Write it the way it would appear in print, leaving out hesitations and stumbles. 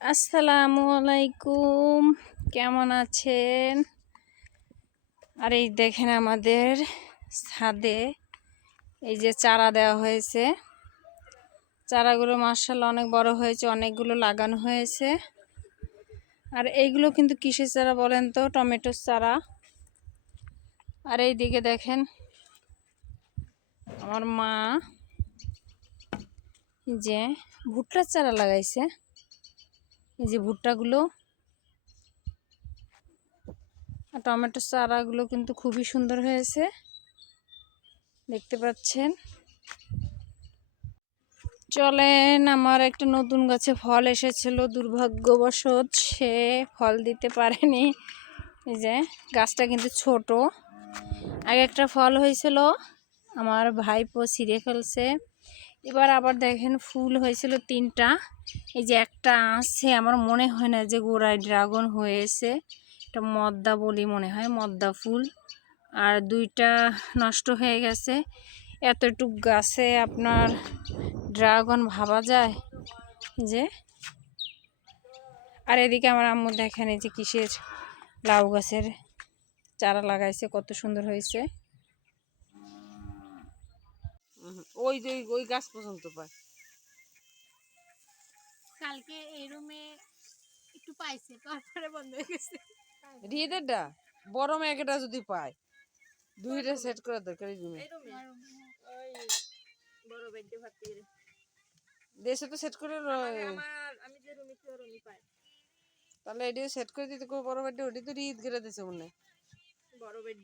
আসসালামু আলাইকুম, কেমন আছেন? আর এই দেখেন আমাদের ছাদে এই যে চারা দেওয়া হয়েছে। চারাগুলো মাশাআল্লাহ অনেক বড় হয়েছে, অনেকগুলো লাগানো হয়েছে। আর এইগুলো কিন্তু কিসের চারা বলেন তো? টমেটোর চারা। আর এই দিকে দেখেন আমার মা যে ভুট্টার চারা লাগাইছে। এই যে ভুট্টাগুলো আর টমেটোর চারাগুলো কিন্তু খুবই সুন্দর হয়েছে, দেখতে পাচ্ছেন। চলেন, আমার একটা নতুন গাছে ফল এসেছিল, দুর্ভাগ্যবশত সে ফল দিতে পারেনি। এই যে গাছটা কিন্তু ছোট। আগে একটা ফল হয়েছিল, আমার ভাইপো ছিঁড়ে ফেলছে। এবার আবার দেখেন ফুল হয়েছিল 3টা। এই যে একটা আছে, আমার মনে হয় না যে গোড়ায় ড্রাগন হয়েছে, এটা মদ্দা বলি মনে হয়, মদ্দা ফুল। আর 2টা নষ্ট হয়ে গেছে। এতটুক গাছে আপনার ড্রাগন ভাবা যায় যে। আর এদিকে আমার আম্মু দেখেন এই যে কিসের লাউ গাছের চারা লাগাইছে, কত সুন্দর হয়েছে। ওই যে ওই গাছ পর্যন্ত পায়। কালকে এই রুমে একটু পাইছে, তারপরে বন্ধ হয়ে গেছে। রিয়েদেরটা বড় ম্যাগেটা যদি পায়, 2টা সেট করা দরকার এই রুমে। বড় বেডে ভাবতে গেলে দেশে তো সেট করে আমি যে রুমে কি রুমে পাই তাহলে এডিও সেট করে দিতে বড় বেডে, ওটি তো রিদ গেলে দিছে মনে হয়। বড় বেড